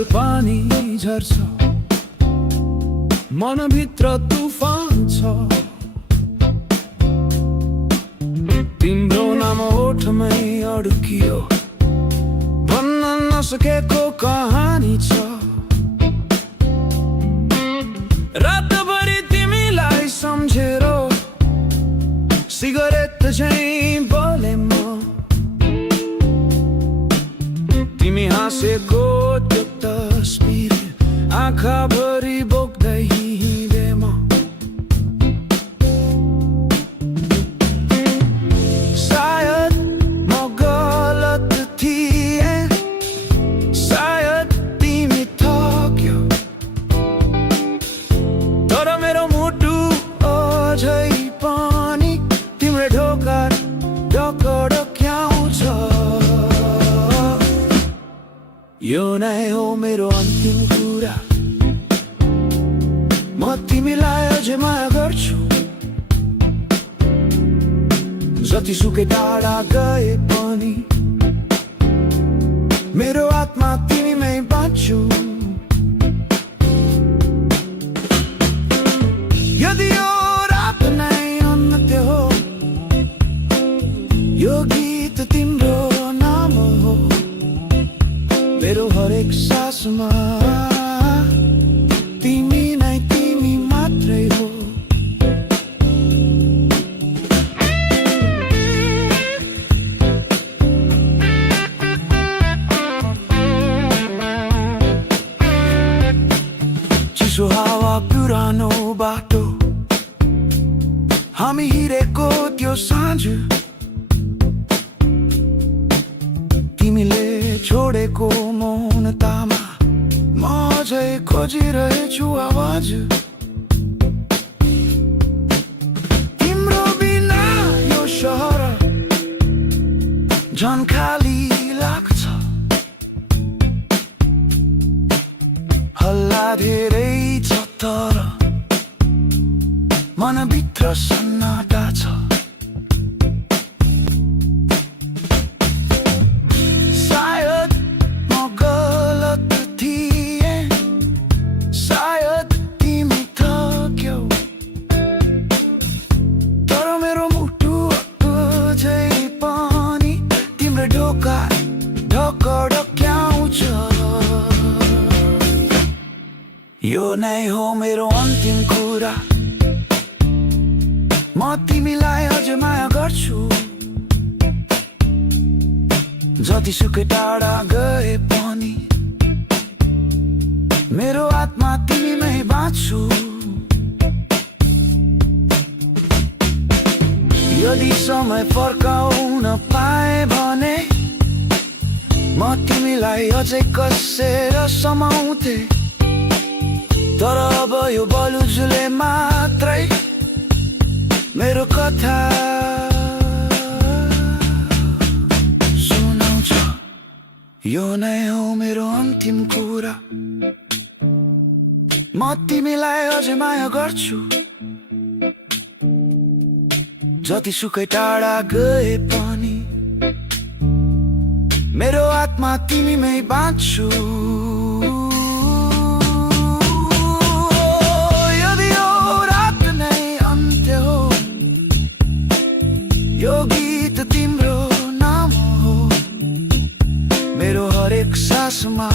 हजुर पानी झर्छ, मनभित्र तुफान छ। तिम्रो नाम ओठमै अड्कियो, भन्न नसकेको कहानी छ। रातभरि तिमीलाई सम्झेर सिगरेट झैं बोले म। तिमी हाँसेको त्यो तस्बिर आँखाभरि बोक्दै हिँडे म। सायद म गलत थिएँ, सायद तिमी थक्यौ, तर मेरो मुटु अझै पनि तिम्रो ढोका ढकढक्याउँछ। यो नै हो मेरो अन्तिम कुरा, म तिमीलाई अझै माया गर्छु। जतिसुकै टाढा गए पनि मेरो आत्मा तिमीमै बाँच्छु। यदि यो रात नै अन्त्य हो, यो गीत तिम्रो नाम हो। मेरो हरेक सासमा तिमी नै तिमी मात्रै हो। चिसो हावा पुरानो बाटो, हामी हिँडेको त्यो साँझ, तिमीले छोडेको मौनतामा म अझै खोजिरहेछु आवाज। तिम्रो बिना यो सहर झन् खाली लाग्छ। हल्ला धेरै छ तर मनभित्र सन्नाटा छ। सायद म गलत थिएँ, सायद तिमी थक्यौ, तर मेरो मुटु अझै पनि तिम्रो ढोका ढकढक्याउँछ। यो नै हो मेरो अन्तिम कुरा, म तिमीलाई अझै माया गर्छु। जतिसुकै टाढा गए पनि मेरो आत्मा तिमीमै बाँच्छु। यदि समय फर्काउन पाए भने म तिमीलाई अझै कसेर समाउँथे, तर अब यो बलुजुले मात्रै मेरो कथा सुनाउँछ। यो नै हो मेरो अन्तिम कुरा, म तिमीलाई अझै माया गर्छु। जतिसुकै टाढा गए पनि मेरो आत्मा तिमीमै बाँच्छु। यो गीत तिम्रो नाम हो, मेरो हरेक सासमा